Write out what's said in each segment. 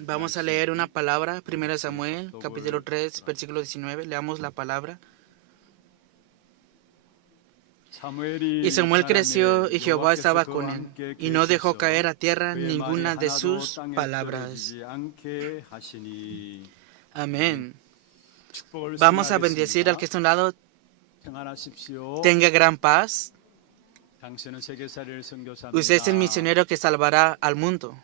Vamos a leer una palabra, 1 Samuel, capítulo 3, versículo 19. Leamos la palabra. Y Samuel creció y Jehová estaba con él, y no dejó caer a tierra ninguna de sus palabras. Amén. Vamos a bendecir al que está a un lado. Tenga gran paz. Usted es el misionero que salvará al mundo.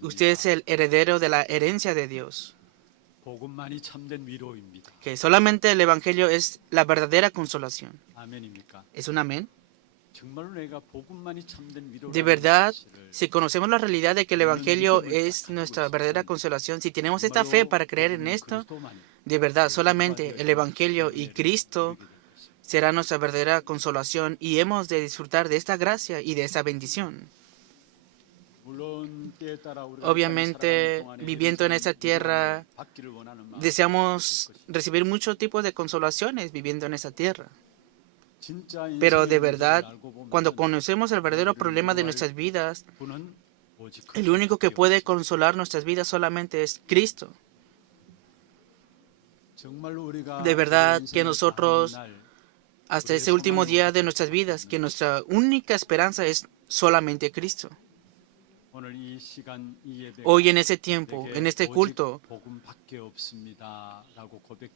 Usted es el heredero de la herencia de Dios. Que solamente el Evangelio es la verdadera consolación. ¿Es un amén? De verdad, si conocemos la realidad de que el Evangelio es nuestra verdadera consolación, si tenemos esta fe para creer en esto, de verdad, solamente el Evangelio y Cristo será nuestra verdadera consolación y hemos de disfrutar de esta gracia y de esa bendición. Obviamente, viviendo en esta tierra, deseamos recibir muchos tipos de consolaciones viviendo en esta tierra. Pero de verdad, cuando conocemos el verdadero problema de nuestras vidas, el único que puede consolar nuestras vidas solamente es Cristo. De verdad que nosotros, hasta ese último día de nuestras vidas, que nuestra única esperanza es solamente Cristo. Hoy en ese tiempo, en este culto,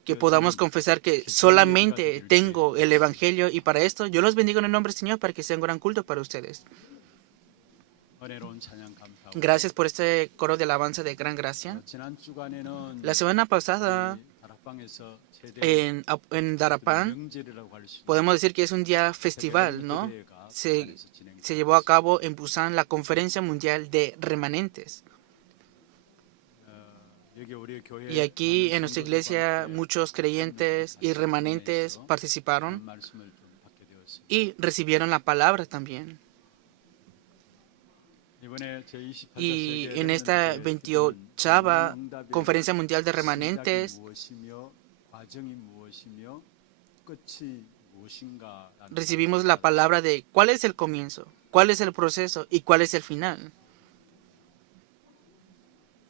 que podamos confesar que solamente tengo el Evangelio y para esto yo los bendigo en el nombre del Señor para que sea un gran culto para ustedes. Gracias por este coro de alabanza de gran gracia. La semana pasada en Darapán podemos decir que es un día festival, ¿no? Se llevó a cabo en Busan la Conferencia Mundial de Remanentes. Y aquí en nuestra iglesia muchos creyentes y remanentes participaron y recibieron la palabra también. Y en esta 28ª Conferencia Mundial de Remanentes recibimos la palabra de cuál es el comienzo, cuál es el proceso y cuál es el final.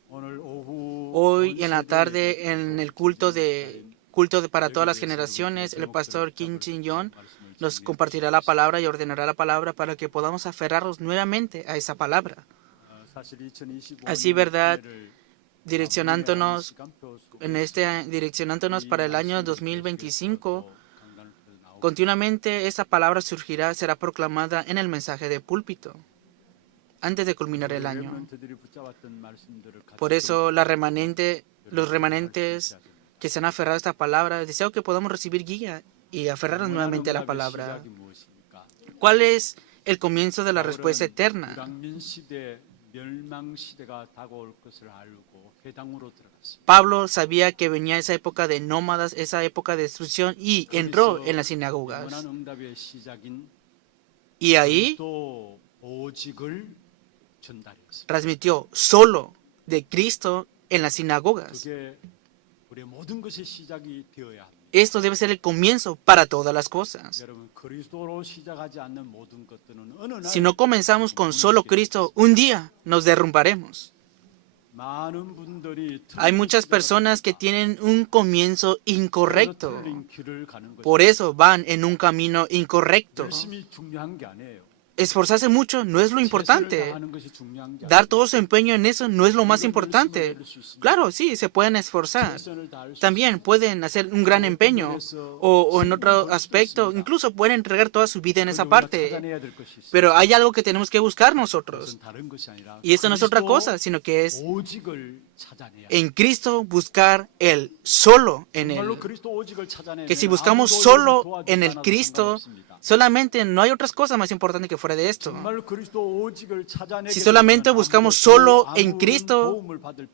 Hoy en la tarde, en el culto para todas las generaciones, el pastor Kim Jin-yong nos compartirá la palabra y ordenará la palabra para que podamos aferrarnos nuevamente a esa palabra. Así, verdad, direccionándonos para el año 2025, continuamente esa palabra será proclamada en el mensaje de púlpito antes de culminar el año. Por eso los remanentes que se han aferrado a esta palabra, deseo que podamos recibir guía y aferrarnos nuevamente a la palabra. ¿Cuál es el comienzo de la respuesta eterna? Pablo sabía que venía esa época de nómadas, esa época de destrucción, y entró en las sinagogas. Y ahí transmitió solo de Cristo en las sinagogas. Esto debe ser el comienzo para todas las cosas. Si no comenzamos con solo Cristo, un día nos derrumbaremos. Hay muchas personas que tienen un comienzo incorrecto. Por eso van en un camino incorrecto. Esforzarse mucho no es lo importante. Dar todo su empeño en eso no es lo más importante. Claro, sí, se pueden esforzar. También pueden hacer un gran empeño o en otro aspecto, incluso pueden entregar toda su vida en esa parte. Pero hay algo que tenemos que buscar nosotros. Y esto no es otra cosa, sino que es en Cristo buscar el solo en Él. Que si buscamos solo en el Cristo, solamente no hay otras cosas más importantes que fuera de esto. Si solamente buscamos solo en Cristo,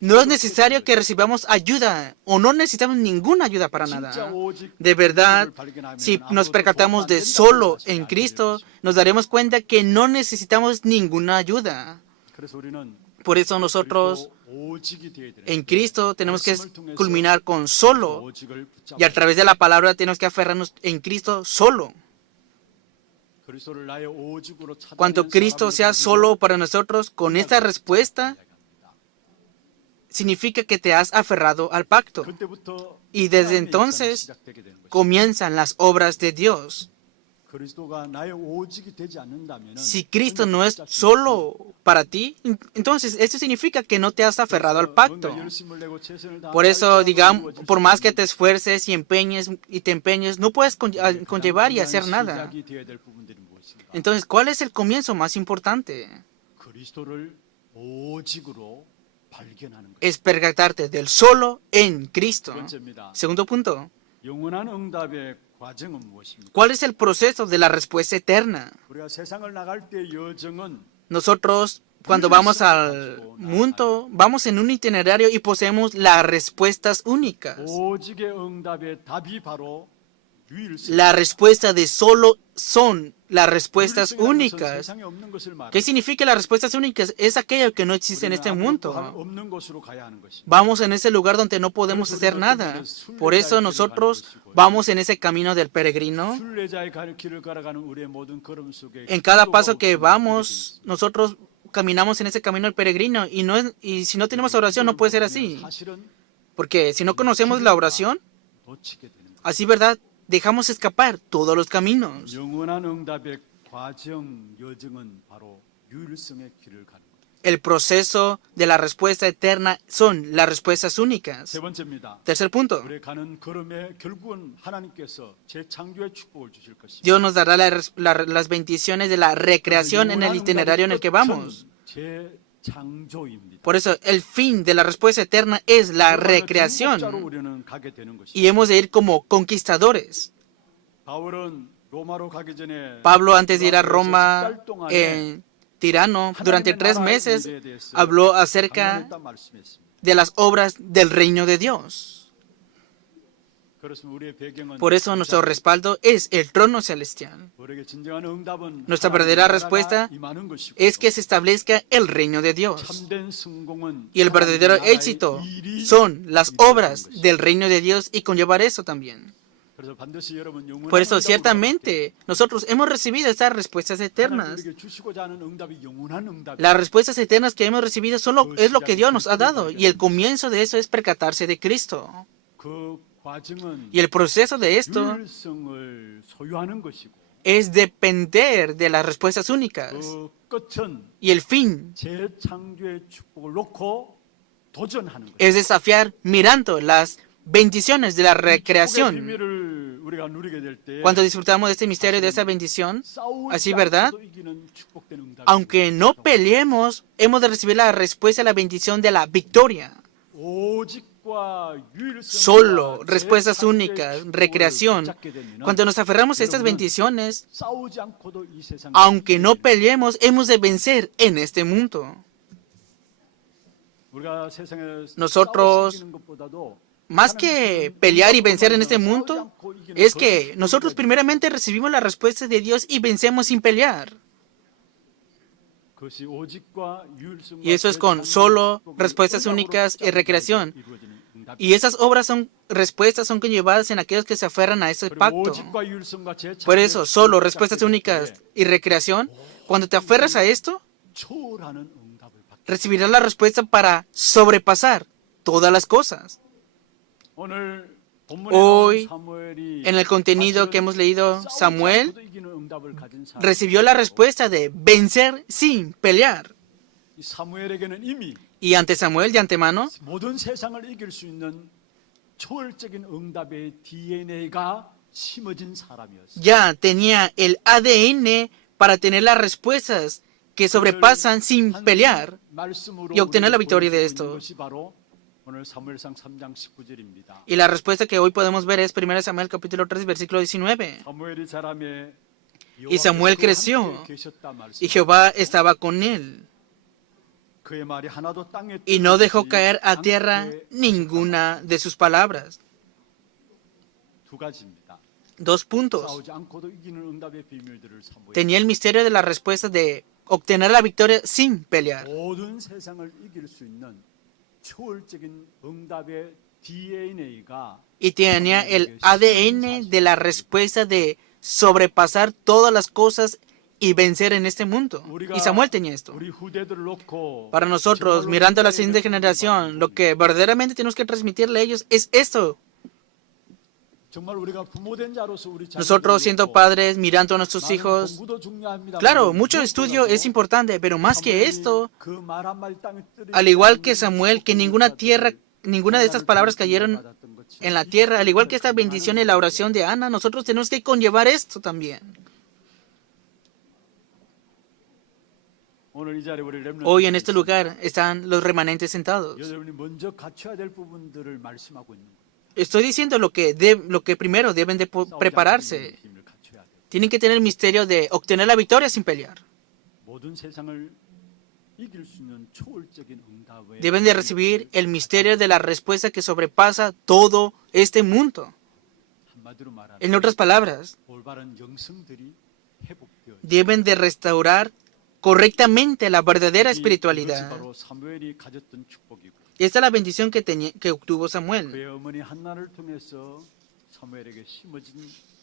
no es necesario que recibamos ayuda o no necesitamos ninguna ayuda para nada. De verdad, si nos percatamos de solo en Cristo, nos daremos cuenta que no necesitamos ninguna ayuda. Por eso nosotros en Cristo tenemos que culminar con solo, y a través de la palabra tenemos que aferrarnos en Cristo solo. Cuando Cristo sea solo para nosotros, con esta respuesta, significa que te has aferrado al pacto. Y desde entonces comienzan las obras de Dios. Si Cristo no es solo para ti, entonces esto significa que no te has aferrado al pacto. Por eso, digamos, por más que te esfuerces y te empeñes, no puedes conllevar y hacer nada. Entonces, ¿cuál es el comienzo más importante? Es percatarte del solo en Cristo. Segundo punto. ¿Cuál es el proceso de la respuesta eterna? Nosotros, cuando vamos al mundo, vamos en un itinerario y poseemos las respuestas únicas. La respuesta de solo son las respuestas únicas. ¿Qué significa las respuestas únicas? Es aquello que no existe en este mundo. Vamos en ese lugar donde no podemos hacer nada. Por eso nosotros vamos en ese camino del peregrino. En cada paso que vamos, nosotros caminamos en ese camino del peregrino. Y si no tenemos oración, no puede ser así. Porque si no conocemos la oración, así, ¿verdad?, dejamos escapar todos los caminos. El proceso de la respuesta eterna son las respuestas únicas. Tercer punto. Dios nos dará las bendiciones de la recreación en el itinerario en el que vamos. Por eso, el fin de la respuesta eterna es la recreación. Y hemos de ir como conquistadores. Pablo, antes de ir a Roma, tirano, durante 3 meses, habló acerca de las obras del reino de Dios. Por eso nuestro respaldo es el trono celestial. Nuestra verdadera respuesta es que se establezca el reino de Dios. Y el verdadero éxito son las obras del reino de Dios y conllevar eso también. Por eso, ciertamente, nosotros hemos recibido estas respuestas eternas. Las respuestas eternas que hemos recibido es lo que Dios nos ha dado. Y el comienzo de eso es percatarse de Cristo. Y el proceso de esto es depender de las respuestas únicas. Y el fin es desafiar mirando las bendiciones de la recreación. Cuando disfrutamos de este misterio, de esta bendición, así, ¿verdad?, aunque no peleemos, hemos de recibir la respuesta a la bendición de la victoria. Solo respuestas únicas, recreación. Cuando nos aferramos a estas bendiciones, aunque no peleemos, hemos de vencer en este mundo. Nosotros, más que pelear y vencer en este mundo, es que nosotros primeramente recibimos la respuesta de Dios y vencemos sin pelear. Y eso es con solo respuestas únicas y recreación. Y esas respuestas son conllevadas en aquellos que se aferran a ese pacto. Por eso, solo respuestas únicas y recreación, cuando te aferras a esto, recibirás la respuesta para sobrepasar todas las cosas. Hoy, en el contenido que hemos leído, Samuel recibió la respuesta de vencer sin pelear. Y ante Samuel, de antemano, ya tenía el ADN para tener las respuestas que sobrepasan sin pelear y obtener la victoria de esto. Y la respuesta que hoy podemos ver es 1 Samuel capítulo 3, versículo 19. Y Samuel creció, y Jehová estaba con él, y no dejó caer a tierra ninguna de sus palabras. 2 puntos. Tenía el misterio de la respuesta de obtener la victoria sin pelear. Y tenía el ADN de la respuesta de sobrepasar todas las cosas y vencer en este mundo. Y Samuel tenía esto. 우리 후대들을 놓고 Para nosotros, mirando a la siguiente generación, lo que verdaderamente tenemos que transmitirle a ellos es esto. 정말 우리가 부모된 자로서 우리 Nosotros, siendo padres, mirando a nuestros hijos, 공부도 중요합니다. claro, mucho estudio es importante, pero más que esto, al igual que Samuel, que ninguna de estas palabras cayeron en la tierra, al igual que esta bendición y la oración de Ana, nosotros tenemos que conllevar esto también. Hoy en este lugar están los remanentes sentados. 여러분이 먼저 갖춰야 될 부분들을 말씀하고 있는 거예요. Estoy diciendo lo que primero deben de prepararse. 힘을 갖춰야 돼요. Tienen que tener el misterio de obtener la victoria sin pelear. 모든 세상을 이길 수 있는 초월적인 응답에 Deben de recibir el misterio de la respuesta que sobrepasa todo este mundo. 한마디로 말하면 En otras palabras, 올바른 영성들이 회복되어 deben de restaurar correctamente la verdadera 이것이 espiritualidad. 바로 사무엘이 가졌던 축복이고 Esta es la bendición que obtuvo Samuel. 그의 어머니 한나를 통해서 사무엘에게 심어진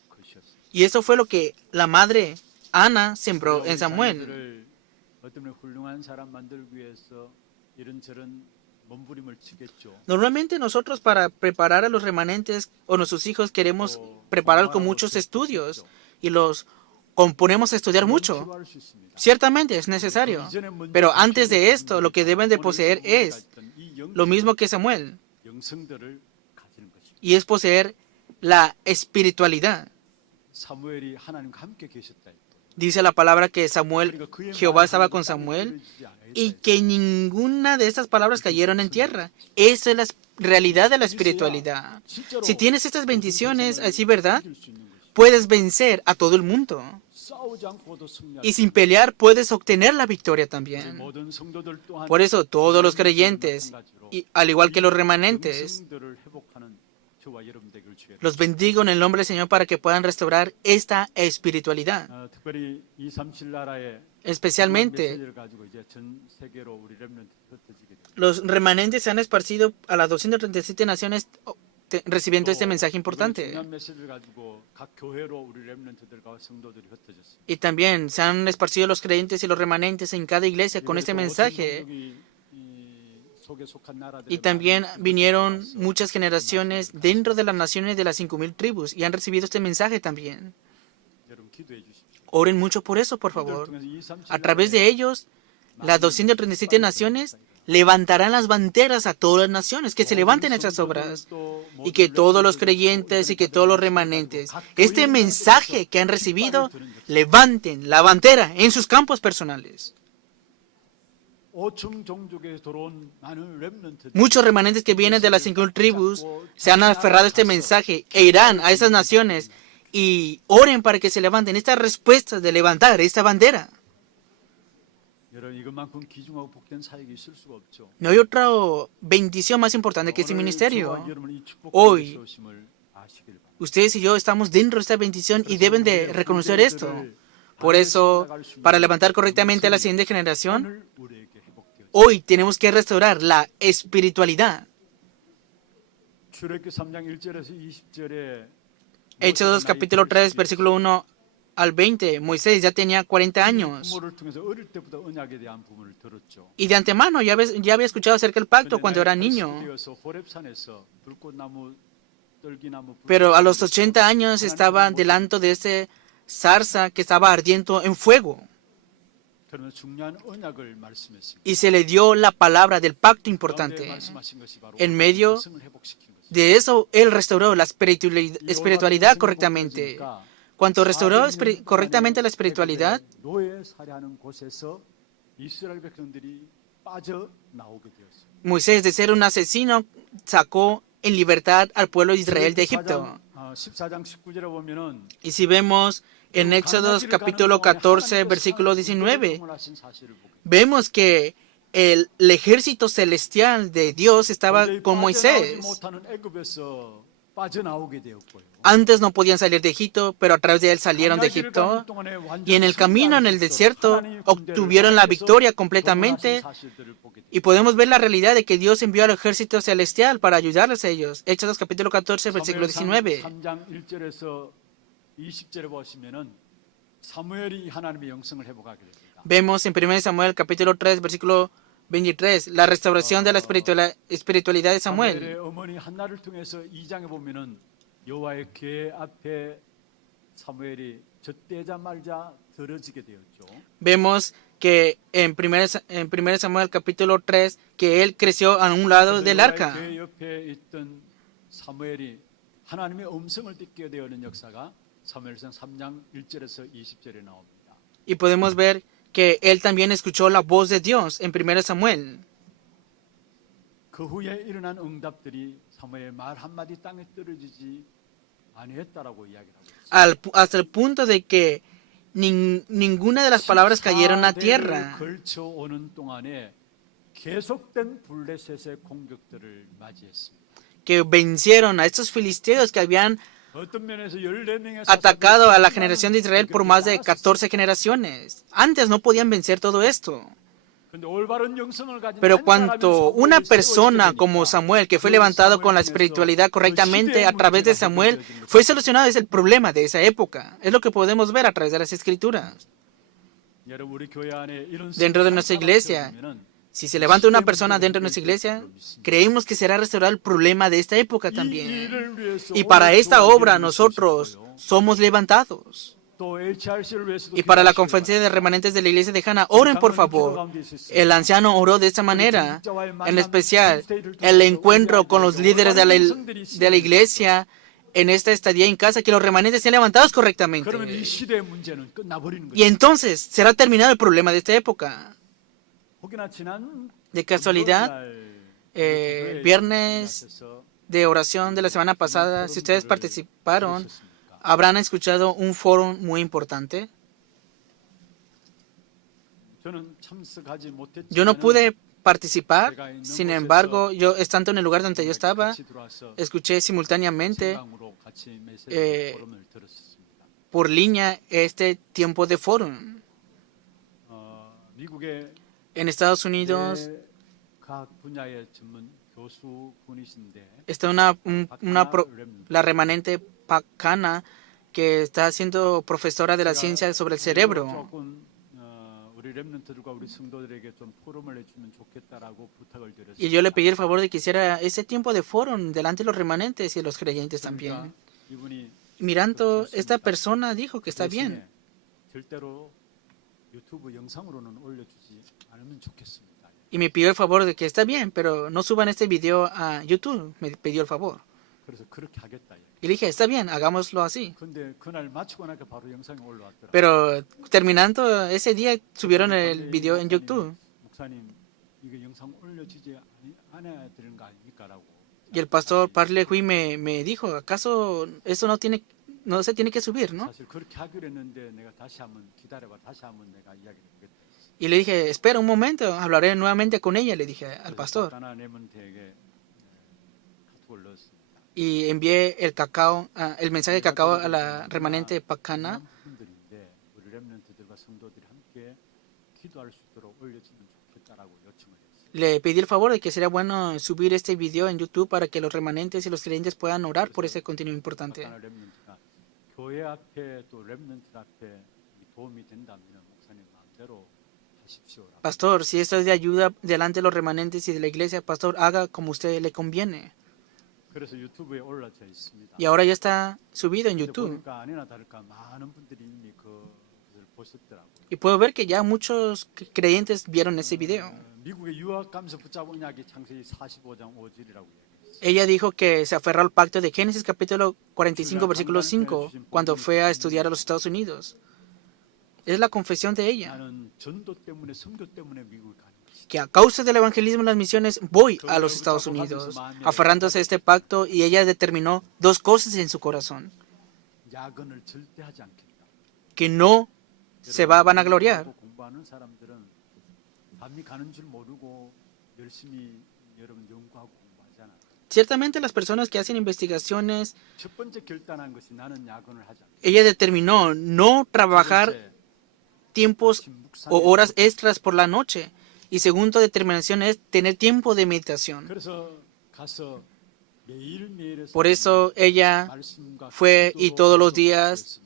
것이었어요. Y eso fue lo que la madre Ana sembró en Samuel. 자녀들을 어떤 훌륭한 사람 만들기 위해서 이런저런 몸부림을 치겠죠. Normalmente nosotros para preparar a los remanentes o nuestros hijos queremos preparar con muchos estudios y los componemos a estudiar mucho. 필요할 수 있습니다. Ciertamente es necesario, pero antes de esto lo que deben de poseer es lo mismo que Samuel, 영성들을 가지는 것입니다. y es poseer la espiritualidad. 사무엘이 하나님과 함께 계셨다. Dice la palabra que Jehová estaba con Samuel y que ninguna de estas palabras cayeron en tierra. Esa es la realidad de la espiritualidad. Si tienes estas bendiciones, así verdad, puedes vencer a todo el mundo. Y sin pelear puedes obtener la victoria también. Por eso todos los creyentes, y al igual que los remanentes, los bendigo en el nombre del Señor para que puedan restaurar esta espiritualidad. 특별히 2, 3, 7나라의 Especialmente, los remanentes se han esparcido a las 237 naciones recibiendo este mensaje importante. Y también se han esparcido los creyentes y los remanentes en cada iglesia con este mensaje. Y también vinieron muchas generaciones dentro de las naciones de las 5,000 tribus y han recibido este mensaje también. Oren mucho por eso, por favor. A través de ellos, las 237 naciones levantarán las banderas a todas las naciones, que se levanten estas obras y que todos los creyentes y que todos los remanentes, este mensaje que han recibido, levanten la bandera en sus campos personales. Muchos remanentes que vienen de las 5,000 tribus se han aferrado a este mensaje e irán a esas naciones y oren para que se levanten estas respuestas de levantar esta bandera. No hay otra bendición más importante que este ministerio. Hoy, ustedes y yo estamos dentro de esta bendición y deben de reconocer esto. Por eso, para levantar correctamente a la siguiente generación, hoy tenemos que restaurar la espiritualidad. Hechos capítulo 3, versículo 1 al 20. Moisés ya tenía 40 años. Y de antemano ya había escuchado acerca del pacto cuando era niño. Pero a los 80 años estaba delante de ese zarza que estaba ardiendo en fuego. Y se le dio la palabra del pacto importante. En medio de eso, él restauró la espiritualidad correctamente. Cuando restauró correctamente la espiritualidad, Moisés, de ser un asesino, sacó en libertad al pueblo de Israel de Egipto. Y si vemos en Éxodo capítulo 14, versículo 19, vemos que el ejército celestial de Dios estaba con Moisés. Antes no podían salir de Egipto, pero a través de él salieron de Egipto. Y en el camino en el desierto obtuvieron la victoria completamente. Y podemos ver la realidad de que Dios envió al ejército celestial para ayudarles a ellos. Éxodo capítulo 14, versículo 19. 20절에 보시면은 사무엘이 하나님의 영성을 회복하게 됩니다. Vemos en 1 Samuel capítulo 3, versículo 23, la restauración de la espiritualidad de 사무엘의 Samuel. 어머니 한나를 통해서 2장에 보면은 여호와의 궤 앞에 사무엘이 젖대자마자 들어지게 되었죠. Vemos que en 1 Samuel capítulo 3 que él creció a un lado del arca. 궤 옆에 있던 사무엘이 하나님의 음성을 듣게 되는 역사가 사무엘상 3장 1절에서 20절에 나옵니다. Y podemos ver que él también escuchó la voz de Dios en 1 Samuel. 그 후에 일어난 응답들이 사무엘의 말 한마디 땅에 떨어지지 아니했다라고 이야기하고 있습니다. Hasta el punto de que ninguna de las palabras cayeron a tierra. 걸쳐 오는 동안에 계속된 블레셋의 공격들을 맞이했습니다. Que vencieron a estos filisteos que habían 어떤 면에서 14명의 atacado a la generación de Israel por más de 14 generaciones. Antes no podían vencer todo esto. Pero cuando una persona como Samuel, que fue levantado con la espiritualidad correctamente a través de Samuel, fue solucionado, es el problema de esa época. Es lo que podemos ver a través de las escrituras. Dentro de nuestra iglesia, si se levanta una persona dentro de nuestra iglesia, creemos que será restaurado el problema de esta época también. Y para esta obra nosotros somos levantados. Y para la conferencia de remanentes de la iglesia de Hana, oren por favor. El anciano oró de esta manera. En especial, el encuentro con los líderes de la iglesia en esta estadía en casa, que los remanentes sean levantados correctamente. Y entonces será terminado el problema de esta época. De casualidad, viernes de oración de la semana pasada, si ustedes participaron, habrán escuchado un foro muy importante. Yo no pude participar, sin embargo, yo estando en el lugar donde yo estaba, escuché simultáneamente por línea este tiempo de foro. En Estados Unidos está la remanente Pacana, que está siendo profesora de la ciencia sobre el cerebro. Y yo le pedí el favor de que hiciera ese tiempo de foro delante de los remanentes y de los creyentes también. Mirando, esta persona dijo que está bien. Y me pidió el favor de que está bien, pero no suban este video a YouTube. Me pidió el favor. Y le dije, está bien, hagámoslo así. Pero terminando ese día, subieron el video en YouTube. Y el pastor Parley Hui me dijo, ¿acaso eso no se tiene que subir, no? Y le dije, espera un momento, hablaré nuevamente con ella, le dije al pastor. Y envié el mensaje de cacao a la remanente Pacana. Le pedí el favor de que sería bueno subir este video en YouTube para que los remanentes y los creyentes puedan orar por ese contenido importante. Pastor, si esto es de ayuda delante de los remanentes y de la iglesia, pastor, haga como usted le conviene. Y ahora ya está subido en YouTube. Y puedo ver que ya muchos creyentes vieron ese video. Ella dijo que se aferró al pacto de Génesis capítulo 45, versículo 5, cuando fue a estudiar a los Estados Unidos. Es la confesión de ella. Que a causa del evangelismo y las misiones voy a los Estados Unidos, aferrándose a este pacto, y ella determinó dos cosas en su corazón. Que no se va a vanagloriar. Ciertamente las personas que hacen investigaciones, ella determinó no trabajar tiempos o horas extras por la noche. Y segunda determinación es tener tiempo de meditación. Por eso ella fue y todos los días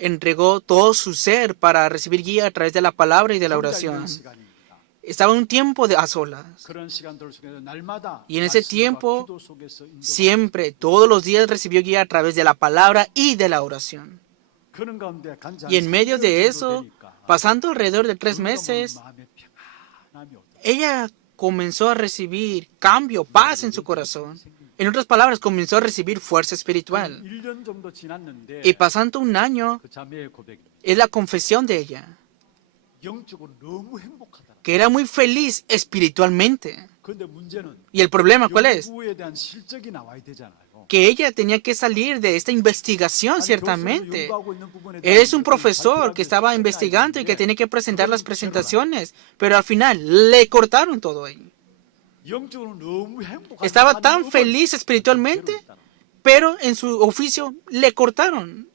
entregó todo su ser para recibir guía a través de la palabra y de la 혼자 있는 oración. 시간입니다. Estaba en un tiempo a solas. 그런 시간들 속에서 날마다 Y en ese 말씀과 tiempo, 기도 속에서 인도받고 siempre, todos los días recibió guía a través de la palabra y de la oración. 그런 가운데 간지 Y en medio 한 de 3개월 eso, 정도 되니까 pasando alrededor de 3 meses, 마음에 평안함이 오더라고요. ella comenzó a recibir cambio, paz en su corazón. En otras palabras, comenzó a recibir fuerza espiritual. 1년 정도 지났는데 Y pasando un año, 그 자매의 고백입니다. es la confesión de ella, 영적으로 너무 행복하더라. que era muy feliz espiritualmente. 그런데 문제는 Y el problema, ¿cuál es? 연구에 대한 실적이 나와야 되잖아요. Que ella tenía que salir de esta investigación, 아니, ciertamente. 교수로 연구하고 있는 부분에 Él 대한 es un profesor que estaba investigando y que tenía que presentar las 그건 presentaciones, pero al final le cortaron todo ahí. 영적으로 너무 행복한 Estaba 하나님의 tan 음을 feliz espiritualmente, 괴로웠다는 거예요. pero en su oficio le cortaron.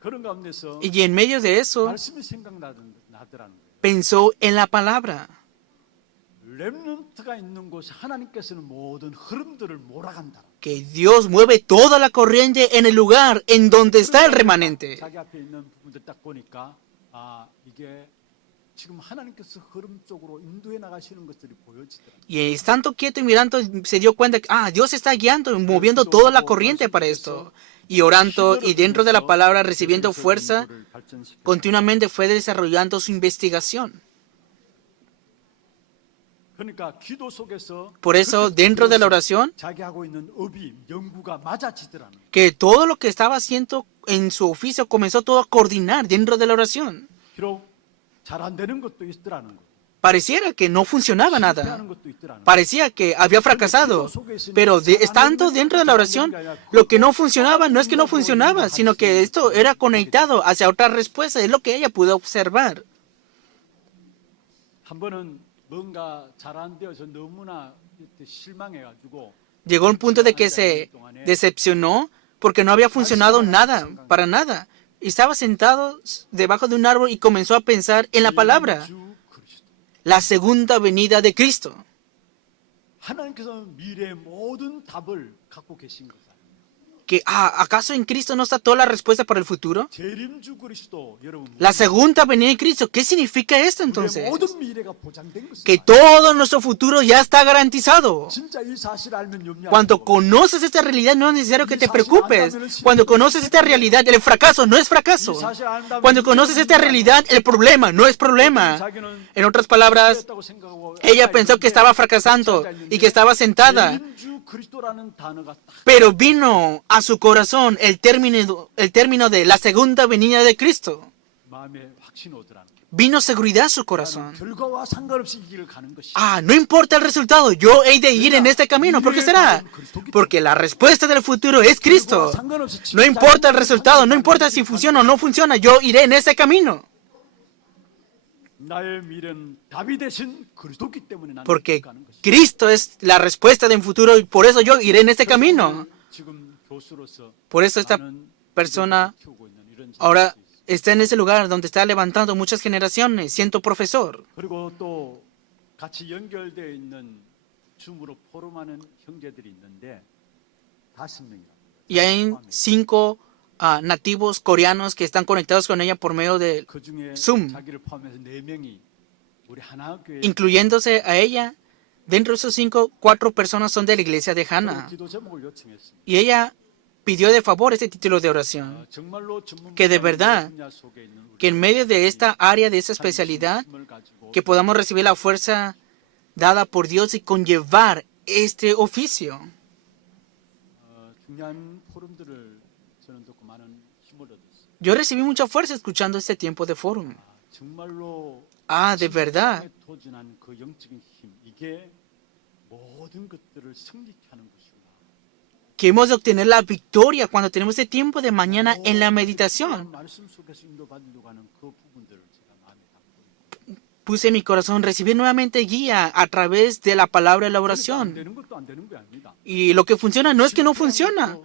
그런 가운데서 Y en medio de eso, 말씀이 생각나더라는 거예요. pensó en la palabra, 렘넌트가 있는 곳이 하나님께서는 모든 흐름들을 몰아간다. que Dios mueve toda la corriente en el lugar en donde está el remanente. 자기 앞에 있는 부분들 딱 보니까 아 이게 지금 하나님께서 흐름 쪽으로 인도해 나가시는 것들이 보여지더라고요. Y estando quieto y mirando, se dio cuenta que Dios está guiando y moviendo toda la corriente para esto. Y orando y dentro de la palabra recibiendo fuerza, continuamente fue desarrollando su investigación. 그러니까 기도 속에서 Por eso, dentro de la oración, 자기 하고 있는 업이 연구가 맞아지더라는 거예요. que todo lo que estaba haciendo en su oficio comenzó todo a coordinar dentro de la oración. 비록 잘 안 되는 것도 있더라는 거예요. Pareciera que no funcionaba nada. 실패하는 것도 있더라는 거예요. Parecía que había fracasado. Pero estando dentro de la oración, lo que no funcionaba no es que no funcionaba, sino que esto era conectado hacia otra respuesta. Es lo que ella pudo observar. 한 번은 뭔가 잘 안 되어서 너무나 실망해가지고 Llegó un punto de que se decepcionó porque no había funcionado nada, para nada. Y estaba sentado debajo de un árbol y comenzó a pensar en la palabra, 주 그리스도. la segunda venida de Cristo. 하나님께서 미래의 모든 답을 갖고 계신 거다. Que, ¿acaso en Cristo no está toda la respuesta para el futuro? 재림주 그리스도 여러분 La segunda venida de Cristo, ¿qué significa esto entonces? 우리의 모든 미래가 보장된 것이다. Que todo nuestro futuro ya está garantizado. 진짜 이 사실을 알면 염려하지 Cuando 말고. conoces esta realidad no es necesario que te preocupes. Cuando conoces esta realidad, el fracaso no es fracaso. 이 사실을 안다면 Cuando conoces esta realidad, el problema no es problema. 자기는 En otras palabras, 했다고 생각하고 ella pensó que estaba fracasando y que estaba sentada, 재림주 그리스도라는 단어가 딱 pero vino a su corazón el término de la segunda venida de Cristo. 마음에 확신 오더라는 거예요. Vino seguridad a su corazón. 결과와 상관없이 이 길을 가는 것이 No importa el resultado, yo he de ir en este camino. ¿Por qué será? Porque la respuesta del futuro es Cristo. No importa el resultado, no importa si funciona o no funciona, yo iré en ese camino. 나의 미래는 답이 되신 그리스도기 때문에 나는 Porque 가는 것이다. Cristo es la respuesta del futuro y por eso yo iré en este camino. 지금 교수로서 Por eso esta 많은 persona 키우고 있는 이런 ahora 자들이 있어요. está en ese lugar donde está levantando muchas generaciones, siendo profesor. 그리고 또 같이 연결되어 있는 줌으로 포럼하는 형제들이 있는데 5명이다. Y hay 5 nativos coreanos que están conectados con ella por medio de 그 중에 Zoom. 자기를 포함해서 4명이 우리 하나교회 incluyéndose a ella. Dentro de esos 5, 4 personas son de la iglesia de Hannah. 기도 제목을 요청했습니다. Y ella pidió de favor este título de oración. 정말로 전문 Que de verdad, 분야 속에 있는 우리 Que en medio de esta área, de esa especialidad, 힘을 가지고 que podamos recibir la fuerza dada por Dios y conllevar este oficio. 중요한 포럼들을 저는 듣고 많은 힘을 얻었어요. Yo recibí mucha fuerza escuchando este tiempo de forum. 정말로 De verdad, 세상에 도전한 그 영적인 힘 이게 모든 것들을 승리케 하는 것이구나. que hemos de obtener la victoria cuando tenemos este tiempo de mañana en la meditación. 말씀 속에서 인도받으려고 하는 그 부분들을 제가 마음에 담고 Puse en mi corazón recibir nuevamente guía a través de la palabra y la 안 oración. 되는 것도 안 되는 게 아닙니다. Y lo que funciona no es que no funciona.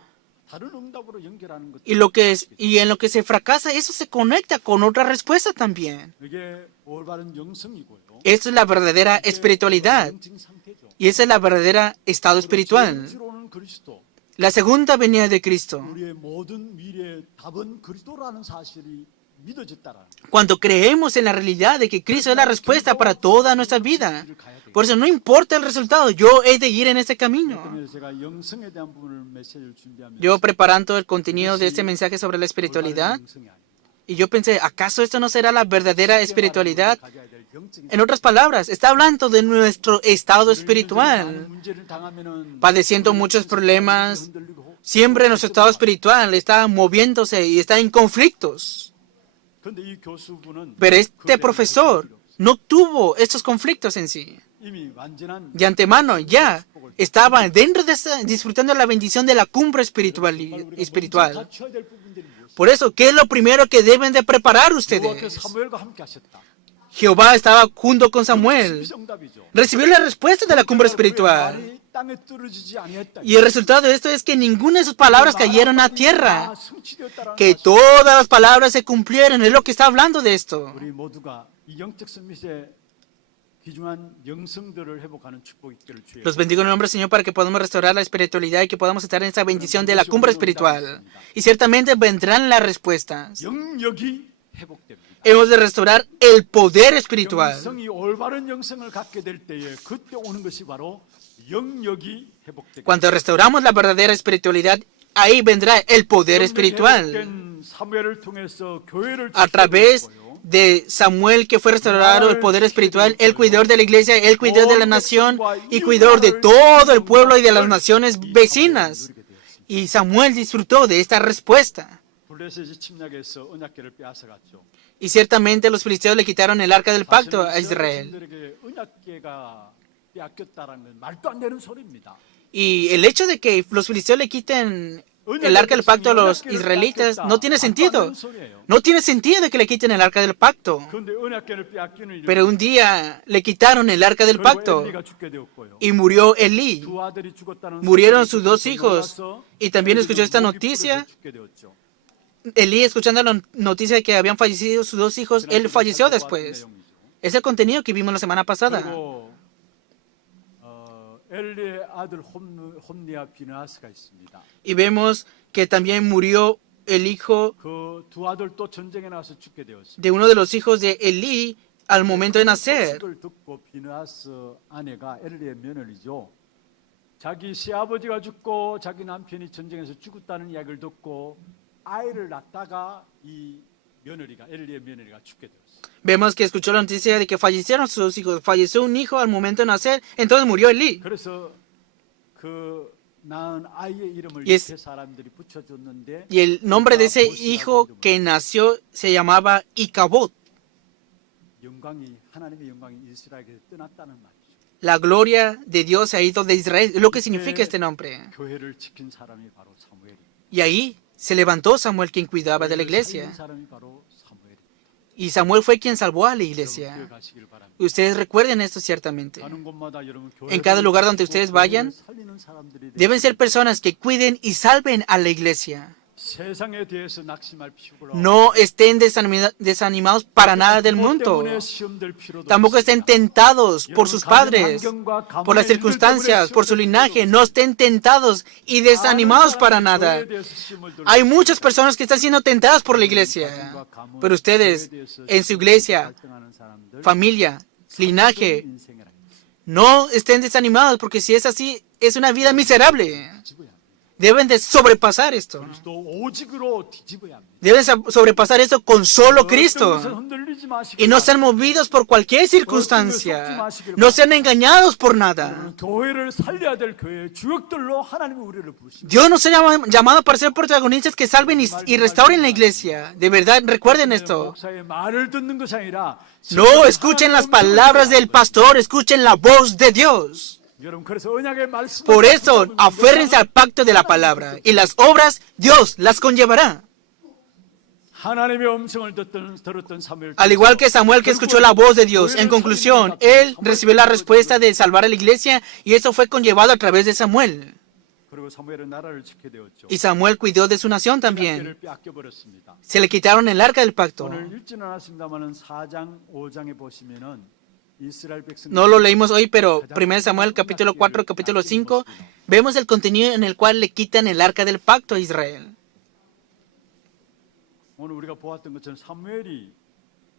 다른 응답으로 연결하는 것. Y en lo que se fracasa, eso se conecta con otra respuesta también. 이게 올바른 영성이고요. Esa es la verdadera espiritualidad. 영적 상태죠. Y esa es la verdadera estado espiritual. 재림주로 오는 그리스도. la segunda venida de Cristo. 우리의 모든 미래의 답은 그리스도라는 사실이 믿어졌다라는 거예요. Cuando creemos en la realidad de que Cristo es la respuesta para toda nuestra vida. Por eso no importa el resultado, yo he de ir en este camino. 때문에 제가 영성에 대한 부분을 메시지를 준비하면서 Yo preparando el contenido de este mensaje sobre la espiritualidad, 영성이 아니에요. y yo pensé, ¿acaso esto no será la verdadera espiritualidad? 가져야 될 영적인 En otras palabras, está hablando de nuestro estado espiritual, 문제를 당하면은 padeciendo muchos problemas. 흔들리고. Siempre nuestro estado espiritual está moviéndose y está en conflictos. 그런데 이 교수분은 Pero este 그에 대한 profesor conflict이 없어요. no tuvo estos conflictos en sí. 이미 완전한 De antemano ya estaba dentro de disfrutando la bendición de la cumbre espiritual. 갖춰야 될 부분들이 무엇이에요? Por eso, ¿qué es lo primero que deben de preparar 여호와께서 ustedes? 사무엘과 함께 하셨다. Jehová estaba junto con Samuel. 정답이죠. Recibió la respuesta de la cumbre espiritual. 말이 땅에 떨어지지 아니했다. Y el resultado de esto es que ninguna de sus palabras cayeron a tierra. 다 성취되었다라는 Que 사실. todas las palabras se cumplieron. Es lo que está hablando de esto. 우리 모두가 이 영적 서밋의 귀중한 영성들을 회복하는 축복 있기를 주여. Los bendigo en el nombre del Señor para que podamos restaurar la espiritualidad y que podamos estar en esa bendición de la cumbre espiritual. Y ciertamente vendrán las respuestas. 영역이 회복됩니다. Hemos de restaurar el poder espiritual. 영성이 올바른 영성을 갖게 될 때에 그때 오는 것이 바로 영역이 회복됩니다. Cuando restauramos la verdadera espiritualidad, ahí vendrá el poder espiritual. 사무엘을 통해서 교회를 A través de Samuel, que fue restaurado el poder espiritual, el cuidador de la iglesia, el cuidador de la nación y cuidador de todo el pueblo y de las naciones vecinas. Y Samuel disfrutó de esta respuesta. 블레셋이 침략해서 언약궤를 빼앗아갔죠. Y ciertamente los filisteos le quitaron el arca del pacto a Israel. 사실은 언약궤가 빼앗겼다라는 건 말도 안 되는 소리입니다. Y el hecho de que los filisteos le quiten el arca del pacto a los israelitas no tiene sentido. No tiene sentido de que le quiten el arca del pacto. 그런데 언약궤를 빼앗기는 Pero un día le quitaron el arca del pacto 엘리가 죽게 되었고요. y murió Elí. 두 아들이 죽었다는 Murieron 소식을 sus dos 듣고 hijos. 놀라서 Y también 엘리도 escuchó esta 목이 noticia. 부러져 죽게 되었죠. Elí, escuchando la noticia de que habían fallecido sus dos hijos, él falleció después. Es el contenido que vimos la semana pasada. 그리고 엘리의 아들 홈니와 비나스가 있습니다. Y vemos que también murió el hijo 그 두 아들도 전쟁에 나가서 죽게 되었습니다. de uno de los hijos de Elí al momento de nacer. 소식을 듣고 비나스 아내가 엘리의 며느리죠. 자기 시아버지가 죽고 자기 남편이 전쟁에서 죽었다는 이야기를 듣고 아이를 낳다가 이 며느리가 엘리의 며느리가 죽게 되었어요. Vemos que escuchó la noticia de que fallecieron sus dos hijos. Falleció un hijo al momento de nacer, entonces murió Elí. 그래서 그 낳은 아이의 이름을 Y es- 옆에 사람들이 붙여줬는데 Y el nombre de ese 이카봇이라고 hijo 이름을 que nació se llamaba Icabod. 영광이 하나님의 영광이 이스라엘에게 떠났다는 말이죠. La gloria de Dios se ha ido de Israel. Es lo que significa este nombre. 교회를 지킨 사람이 바로 사무엘이. Y ahí se levantó Samuel, quien cuidaba de la 살린 iglesia. 사람이 바로 사무엘이. Y Samuel fue quien salvó a la 여러분 iglesia. 교회 가시길 바랍니다. Ustedes recuerden esto ciertamente. 가는 곳마다 여러분 En cada lugar donde 교회를 ustedes vayan, 살리는 사람들이 Deben ser personas que cuiden y salven a la iglesia. 세상에 대해서 낙심할 필요가 No estén desanimados para nada del mundo. Tampoco estén tentados por sus padres, por las circunstancias, por su linaje. No estén tentados y desanimados para nada. Hay muchas personas que están siendo tentadas por la iglesia. Pero ustedes, en su iglesia, familia, linaje, no estén desanimados porque si es así, es una vida miserable. Deben de sobrepasar esto. 또 오직으로 뒤집어야 합니다. Deben sobrepasar esto con solo Cristo. 어떤 것을 흔들리지 마시고 Y no sean movidos por cualquier circunstancia. No sean engañados por nada. 교회를 살려야 될 교회의 주역들로 하나님이 우리를 부르십니다. Dios nos ha llamado para ser protagonistas que salven y restauren la iglesia. De verdad, recuerden esto. 목사의 말을 듣는 것이 아니라 No escuchen las palabras del pastor, escuchen la voz de Dios. 여러분 그래서 언약의 말씀 Por eso, aférrense al pacto de la palabra. Y las obras, Dios las conllevará. 하나님의 음성을 들었던 사무엘 Al igual que Samuel que escuchó la voz de Dios. En conclusión, él recibió la respuesta de salvar a la iglesia y eso fue conllevado a través de Samuel. 그리고 사무엘은 나라를 지키게 되었죠. Y Samuel cuidó de su nación también. 를 빼앗겨 버렸습니다. Se le quitaron el arca del pacto. 오늘 읽지는 않았습니다만은 4장 5장에 보시면은 No lo leímos hoy, pero 1 Samuel capítulo 4, capítulo 5, vemos el contenido en el cual le quitan el arca del pacto a Israel. 오늘 우리가 보았던 것처럼 사무엘이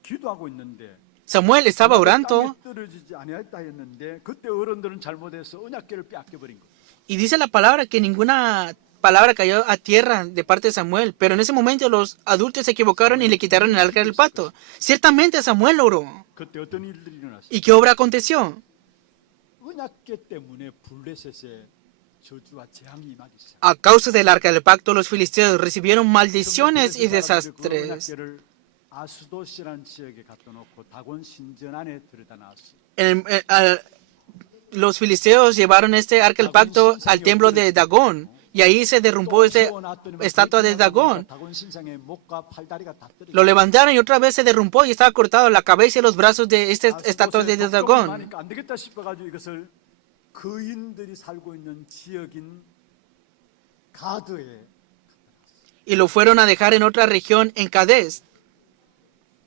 기도하고 있는데 Samuel estaba orando 떨어지지 아니하였다 했는데 그때 어른들은 잘못해서 언약궤를 빼앗겨버린 거예요. y dice la palabra que ninguna palabra cayó a tierra de parte de Samuel, pero en ese momento los adultos se equivocaron y le quitaron el arca del pacto. Ciertamente Samuel oró. 그때 어떤 일들이 일어났어요? ¿Y qué obra aconteció? 언약궤 때문에 블레셋의 저주와 재앙이 임하기 시작. A causa del arca del pacto, los filisteos recibieron maldiciones y 그 desastres. 언약궤를 아수도시라는 지역에 갖다 놓고 다곤 신전 안에 들여다 놨어요. Los filisteos llevaron este arca del pacto al templo de Dagón y ahí se derrumbó esa estatua de Dagón. 다곤 신상의 목과 팔다리가 다 떨어져. Lo levantaron y otra vez se derrumbó y estaba cortado la cabeza y los brazos de esta estatua de Dagón. 하니까 안 되겠다 싶어가지고 이것을 거인들이 살고 있는 지역인 가드에 Y lo fueron a dejar en otra región, en Cades.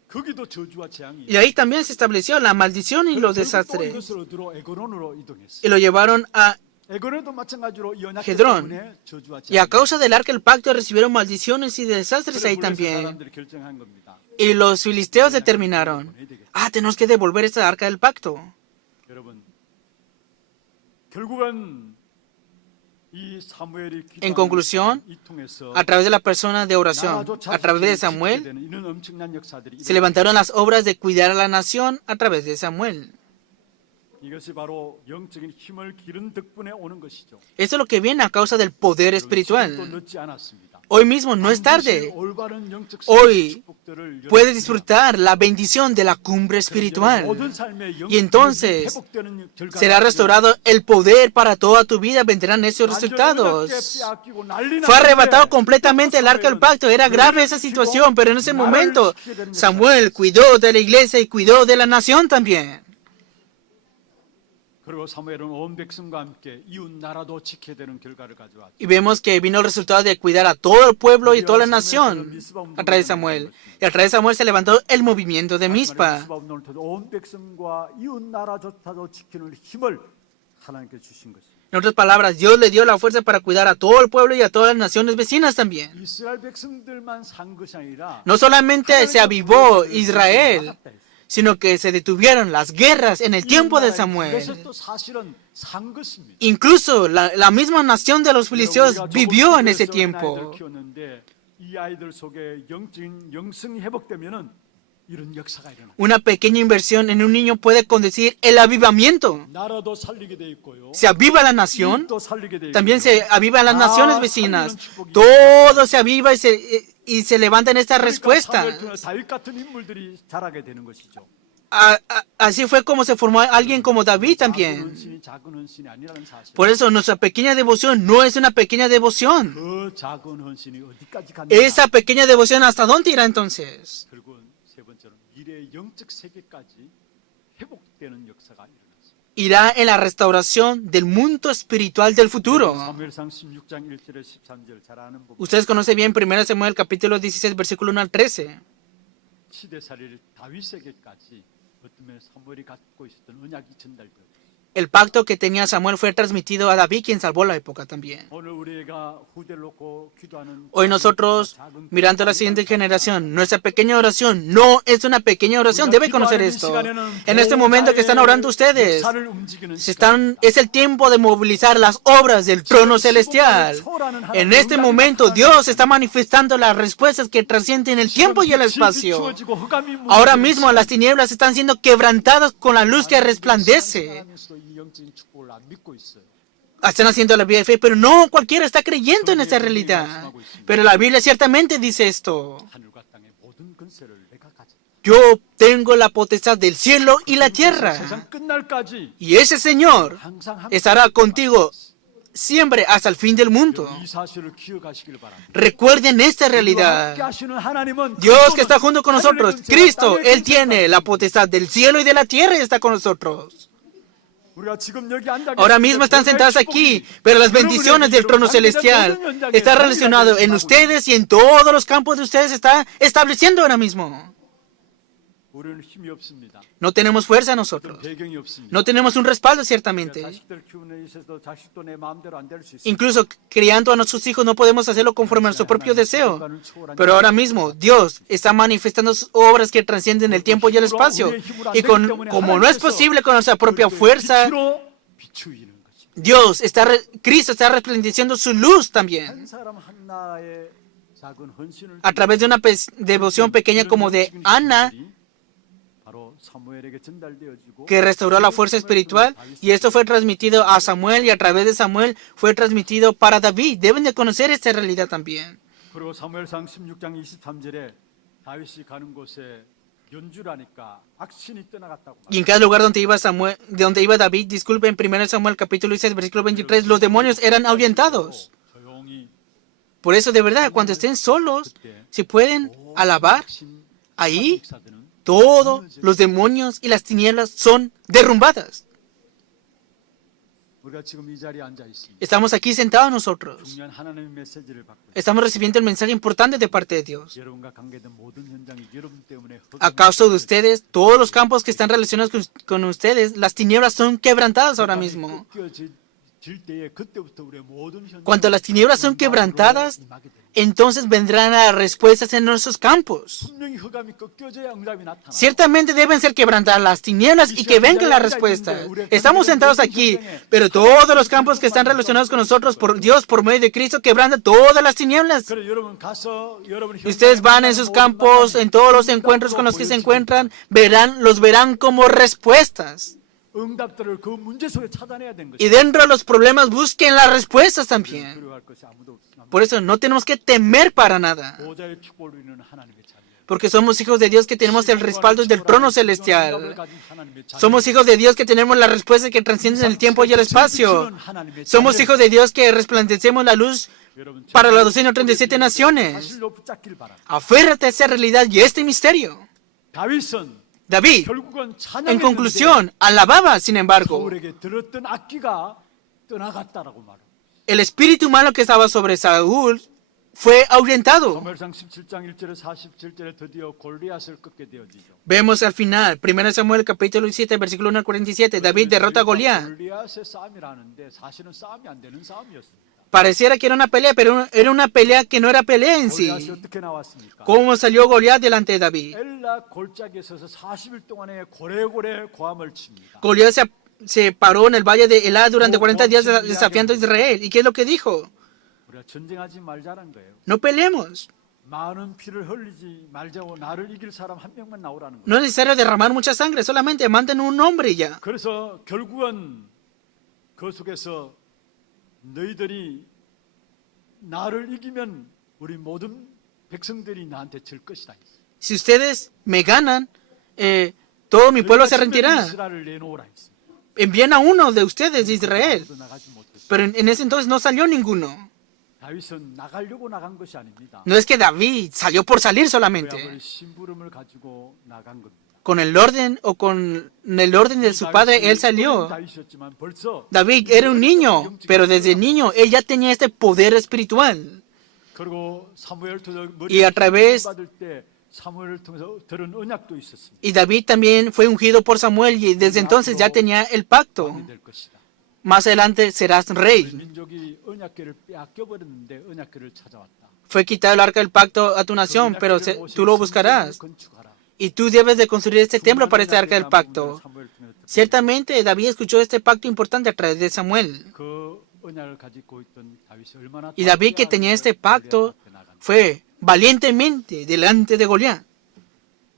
거기도 저주와 재앙이. Y ahí también se estableció la maldición y los desastres. 이것을 얻으러 에그론으로 이동했어요. Y lo llevaron a 에그론도 마찬가지로 이 언약궤 Gedrón. 때문에 저주와 Y a 재앙이. causa del arca del pacto recibieron maldiciones y desastres ahí también. 사람들이 결정한 겁니다. Y los filisteos determinaron, tenemos que devolver esta arca del pacto. 여러분, 결국은 이 사무엘이 En conclusión, 이 통해서 a través de la persona de oración, a través de Samuel, 이런 엄청난 역사들이 se levantaron las obras de cuidar a la nación a través de Samuel. 이것이 바로 영적인 힘을 기른 덕분에 오는 것이죠. Esto es lo que viene a causa del poder 지금도 espiritual. 늦지 않았습니다. Hoy mismo no es tarde. 올바른 영적 Hoy 축복들을 puedes disfrutar la bendición de la cumbre espiritual. Y entonces será restaurado el poder para toda tu vida. Vendrán esos resultados. Fue arrebatado completamente el arca del pacto. Era grave esa situación, pero en ese momento Samuel cuidó de la iglesia y cuidó de la nación también. 그리고 사무엘은 온 백성과 함께 이웃 나라도 지켜야 되는 결과를 가져왔죠. Y vemos que vino el resultado de cuidar a todo el pueblo y toda la nación a través de Samuel. Y a través de Samuel se levantó el movimiento de Mizpa. 온 백성과 이웃 나라조차도 지키는 힘을 하나님께 주신 것입니다. En otras palabras, Dios le dio la fuerza para cuidar a todo el pueblo y a todas las naciones vecinas también. 이스라엘 백성들만 산 것이 아니라 No solamente se avivó Israel, sino que se detuvieron las guerras en el tiempo de Samuel. 이것도 사실은 산 것입니다. Incluso la misma nación de los filisteos vivió en ese tiempo. 키웠는데 이 아이들 속에 영적인 영성이 회복되면은 이런 역사가 일어나. Una pequeña inversión en un niño puede conducir el avivamiento. 나라도 살리게 돼 있고요. Se aviva la nación, 또 살리게 돼 있고요. también se avivan las naciones vecinas. Todo se aviva y se levantan estas respuestas. 다윗 같은 인물들이 자라게 되는 것이죠. Así fue como se formó alguien como David también. 작은 헌신이 아니라는 사실. Por eso nuestra pequeña devoción no es una pequeña devoción. 그 작은 헌신이 어디까지 갔나? Esa pequeña devoción, ¿hasta dónde irá entonces? 결국은 세 번째로 미래의 영적 세계까지 회복되는 역사가 일어났습니다. Irá en la restauración del mundo espiritual del futuro. 사무엘상 16장 1절에 13절 잘 아는 부분. Ustedes conocen bien 1 Samuel capítulo 16 versículo 1 al 13. 시대살이를 다윗에게까지 어쩌면 사무엘이 갖고 있었던 언약이 전달되었습니다. El pacto que tenía Samuel fue transmitido a David, quien salvó la época también. 오늘 우리가 후대를 놓고 기도하는 Hoy nosotros, mirando a la siguiente generación, nuestra pequeña oración no es una pequeña oración, debe conocer esto. En este momento que están orando ustedes, es el tiempo de movilizar las obras del trono celestial. En este momento Dios está manifestando las respuestas que trascienden el tiempo y el espacio. Ahora mismo las tinieblas están siendo quebrantadas con la luz que resplandece. Están haciendo la vida de fe, pero no cualquiera está creyendo en esta realidad. Pero la Biblia ciertamente dice esto. Yo tengo la potestad del cielo y la tierra. Y ese Señor estará contigo siempre hasta el fin del mundo. Recuerden esta realidad. Dios que está junto con nosotros, Cristo, Él tiene la potestad del cielo y de la tierra y está con nosotros. Ahora mismo están sentados aquí, pero las bendiciones del trono celestial están relacionadas en ustedes y en todos los campos de ustedes está estableciendo ahora mismo. 우리는 힘이 없습니다. No tenemos fuerza 어떤 nosotros. 배경이 없습니다. No tenemos un respaldo, 우리가 ciertamente. 자식들 키우는 데 있어서 자식도 내 마음대로 안 될 수 있습니다. Incluso criando a nuestros hijos no podemos hacerlo conforme a nuestro propio deseo. Pero ahora mismo Dios está manifestando sus obras que trascienden el tiempo y el espacio. Y como no es posible con nuestra propia fuerza, 빛으로 비추이는 것입니다. Cristo está resplandeciendo su luz 한 también. 사람 한나의 작은 헌신을 A través de una devoción pequeña como de Ana, 바로 사무엘에게 전달되어지고 que restauró la fuerza espiritual, y esto fue transmitido a Samuel, y a través de Samuel fue transmitido para David. Deben de conocer esta realidad también. 그리고 사무엘상 16장 23절에 다윗이 가는 곳에 연주라니까 악신이 떠나갔다고 Y en cada lugar donde iba Samuel, de donde iba David, disculpe, en 1 Samuel capítulo 16, versículo 23, los demonios eran ahuyentados. 조용히 Por eso, de verdad, cuando estén solos, si pueden alabar, ahí 사들은 todos los demonios y las tinieblas son derrumbadas. 우리가 지금 이 자리에 앉아 있습니다. Estamos aquí sentados nosotros. 중요한 하나님의 메시지를 받고 있습니다. Estamos recibiendo el mensaje importante de parte de Dios. 여러분과 관계된 mo든 현장이 여러분 때문에 A causa de ustedes, todos los campos que están relacionados con ustedes, las tinieblas son quebrantadas ahora mismo. 질 때에 그때부터 우리의 모든 현장 Cuando las tinieblas son quebrantadas, entonces vendrán las respuestas en nuestros campos. 분명히 흑암이 꺾여져야 응답이 나타나. Ciertamente deben ser quebrantadas las tinieblas y que vengan las respuestas. Estamos sentados aquí, pero todos los campos que están relacionados con nosotros, por Dios, por medio de Cristo, quebranta todas las tinieblas. 그래 여러분 가서 여러분 Y ustedes van en sus campos, en todos los encuentros con los que se encuentran, los verán como respuestas. 응답들을 그 문제 속에 찾아내야 되는 Y 것이죠. dentro de los problemas busquen las respuestas también. 두려워할 것이 아무도 없습니다. Por eso no tenemos que temer para nada. 보좌의 축복을 누리는 하나님의 자녀. Porque somos hijos de Dios que tenemos el respaldo del trono celestial. Somos hijos de Dios que tenemos las respuestas que trascienden el tiempo y el espacio. Somos hijos de Dios que resplandecemos la luz para las 237 naciones. 사실로 붙잡길 바랍니다. Aférrate a esa realidad y este misterio. 다윗은 David, 결국은 en 찬양했는데 conclusión, alababa, sin embargo, 사울에게 들었던 악기가 떠나갔다라고 말합니다. el espíritu malo que estaba sobre Saúl fue ahuyentado. 사무엘상 17장 1절에 47절에 드디어 골리앗을 꺾게 되어지죠. Vemos al final, 1 Samuel capítulo 7, versículo 1 al 47, David derrota a Goliat. 골리앗의 싸움이라는데 사실은 싸움이 안 되는 싸움이었습니다. Pareciera que era una pelea, pero era una pelea que no era pelea en sí. 골리앗이 어떻게 나왔습니까? ¿Cómo salió Goliat delante de David? 엘라 골짜기에 서서 40일 동안에 고래고래 고함을 칩니다. Goliat se paró en el valle de Elá durante 40 días desafiando a Israel. ¿Y qué es lo que dijo? 우리가 전쟁하지 말자는 거예요. No peleemos. 많은 피를 흘리지 말자고 나를 이길 사람 한 명만 나오라는 거예요. No es necesario derramar mucha sangre, solamente manden un hombre y ya. 그래서 결국은 그 속에서 너희들이 나를 이기면 우리 모든 백성들이 나한테 질 것이다. Si ustedes me ganan, todo mi pueblo se rendirá. 이스라엘을 내놓으라 했습니다. Envíen a uno de ustedes de Israel. 아무도 나가지 못했어요. Pero en ese entonces no salió ninguno. 다윗은 나가려고 나간 것이 아닙니다. No es que David salió por salir 그야말로 solamente. 심부름을 가지고 나간 겁니다. Con el orden o con el orden de su padre, él salió. 다윗이었지만 벌써 David era un niño, pero desde niño él ya tenía este poder espiritual. 그리고 사무엘 Y a través- 받을 때 사무엘을 통해서 들은 언약도 있었습니다. Y David también fue ungido por Samuel y desde entonces ya tenía el pacto. 왕이 될 것이다. Más adelante serás 우리 rey. 민족이 언약궤를 빼앗겨 버렸는데 언약궤를 찾아왔다. Fue quitado el arca del pacto a tu nación, pero tú lo buscarás. Y tú debes de construir este templo para este arca del pacto. Ciertamente David escuchó este pacto importante a través de Samuel. Y David, que tenía este pacto, fue valientemente delante de Goliat.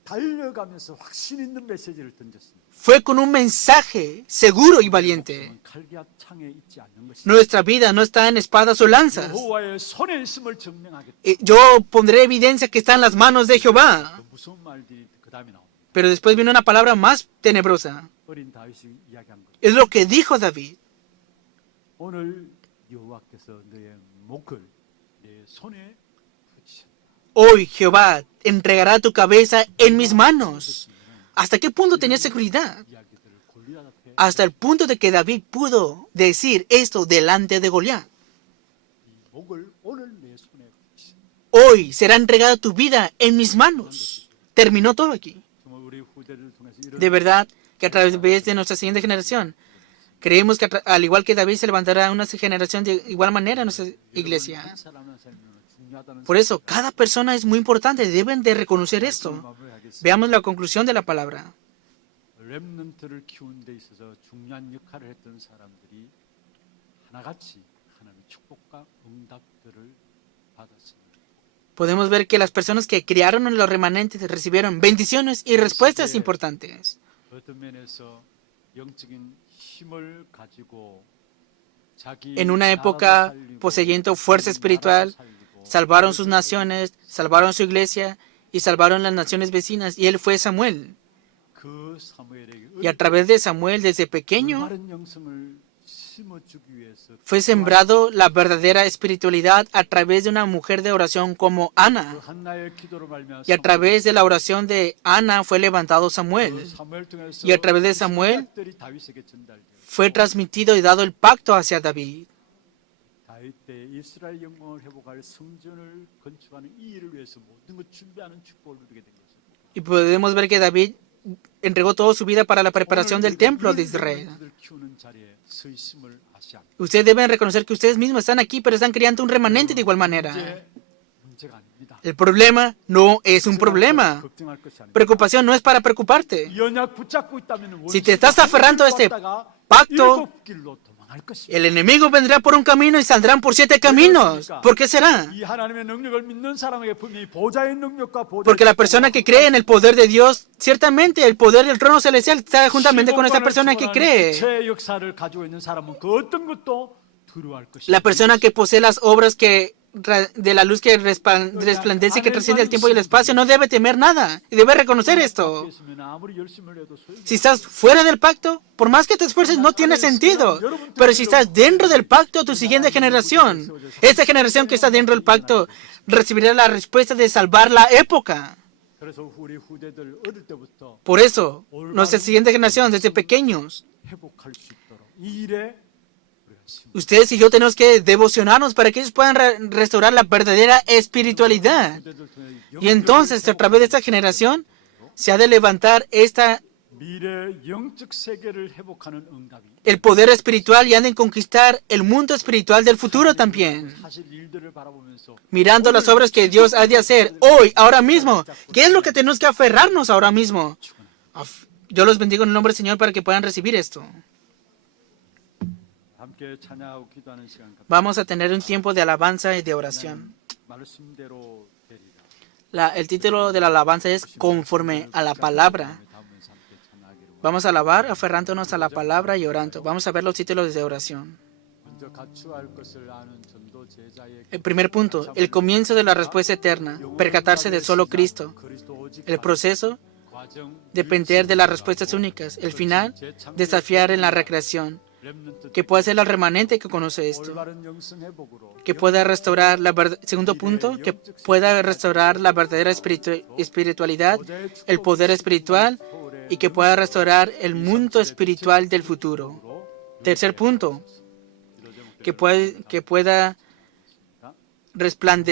달려가면서 확신 있는 메시지를 던졌습니다. Fue con un mensaje seguro y valiente. 칼과 창에 있지 않는 것이다. Nuestra vida no está en espadas o lanzas. 여호와의 손에 있음을 증명하겠다. Yo pondré evidencia que está en las manos de Jehová. 그 무서운 말들이 그 다음에 나옵니다. Pero después vino una palabra más tenebrosa. 어린 다윗이 이야기한 것. Es lo que dijo David. 오늘 여호와께서 너의 목을 내 손에 붙이셨다. Hoy Jehová entregará tu cabeza en mis manos. ¿Hasta qué punto tenía seguridad? 이야기들을 골리앗 앞에 Hasta el punto de que David pudo decir esto delante de Goliat. 이 목을 오늘 내 손에 붙이셨다. Hoy será entregada tu vida en mis manos. Terminó todo aquí. 정말 우리 de verdad que a través de nuestra siguiente generación, creemos que al igual que David se levantará una generación de igual manera en nuestra iglesia. Por eso, cada persona es muy importante. Deben de reconocer esto. Veamos la conclusión de la palabra. 렘넌트를 키우는 데 있어서 중요한 역할을 했던 사람들이 하나같이 하나님의 축복과 응답들을 받았습니다. Podemos ver que las personas que criaron en los remanentes recibieron bendiciones y respuestas importantes. 어떤 면에서 영적인 힘을 가지고 자기 En una época poseyendo fuerza espiritual, salvaron sus naciones, salvaron su iglesia y salvaron las naciones vecinas. Y él fue Samuel. 그 사무엘에게 Y a través de Samuel, desde pequeño, 바른 영성을 심어주기 위해서 fue sembrado la verdadera espiritualidad a través de una mujer de oración como Ana. 그 한나의 기도로 말미암아 Y a través de la oración de Ana fue levantado Samuel. 사무엘 통해서 Y a través de Samuel 신학들이 다윗에게 전달되고 fue transmitido y dado el pacto hacia David. 다윗 때 이스라엘 영광을 회복할 성전을 건축하는 이 일을 위해서 모든 것 준비하는 축복을 누리게 된 것입니다. Y podemos ver que David entregó toda su vida para la preparación del templo de Israel. 키우는 자리에 서 있음을 아시아. Ustedes deben reconocer que ustedes mismos están aquí, pero están criando un remanente de igual manera. 문제가 아닙니다. El problema no es un problema. 걱정할 것이 아닙니다. Preocupación no es para preocuparte. 이 언약 붙잡고 있다면 Si te estás aferrando a este pacto, 일곱 길로 도망할 것입니다. el enemigo vendrá por un camino y saldrán por 7 caminos. ¿Por qué será? 이 하나님의 능력을 믿는 사람에게 분명히 보좌의 능력과 보좌의 Porque la persona que cree en el poder de Dios, ciertamente el poder del trono celestial está juntamente con esa persona que cree. 의 역사를 가지고 있는 사람은 그 어떤 것도 두려워할 것입니다. La persona que posee las obras de la luz que resplandece y que trasciende el tiempo y el espacio no debe temer nada y debe reconocer esto. 아무리 열심을 해도 소용이 Si estás fuera del pacto, por más que te esfuerces, no tiene sentido. Pero si estás dentro del pacto, tu siguiente generación, esta generación que está dentro del pacto, recibirá la respuesta de salvar la época. 그래서 우리 후대들 어릴 때부터 Por eso, nuestra siguiente generación, desde pequeños, 회복할 수 있도록 이 일에 ustedes y yo tenemos que devocionarnos para que ellos puedan restaurar la verdadera espiritualidad. 후대들 통해 Y entonces, a través de esta generación, se ha de levantar 미래 영적 세계를 회복하는 응답이 el poder espiritual y han de conquistar el mundo espiritual del futuro también. 사실 일들을 바라보면서 Mirando las obras que Dios ha de hacer hoy, ahora mismo. ¿Qué es lo que tenemos que aferrarnos ahora mismo? Yo los bendigo en el nombre del Señor para que puedan recibir esto. 함께 찬양하고 기도하는 시간 갖 Vamos a tener un tiempo de alabanza y de oración. 말씀대로 되리라. El título de la alabanza es Conforme a la Palabra. 담으면서 함께 찬양하기를 Vamos a alabar aferrándonos a la palabra y orando. Vamos a ver los títulos de oración. 먼저 갖추어야 할 것을 아는 전도 제자의 El primer punto, el comienzo de la respuesta eterna, percatarse de solo Cristo. 그리스도 오직 El proceso, 과정 depender de las respuestas únicas. El final, desafiar en la recreación. 렘넌트 Que pueda ser el remanente que conoce esto. 올바른 영성 회복으로 Que pueda restaurar la segundo punto, que pueda restaurar la verdadera espiritualidad, el poder espiritual y que pueda restaurar el mundo espiritual del futuro. Tercer punto, que pueda resplandecer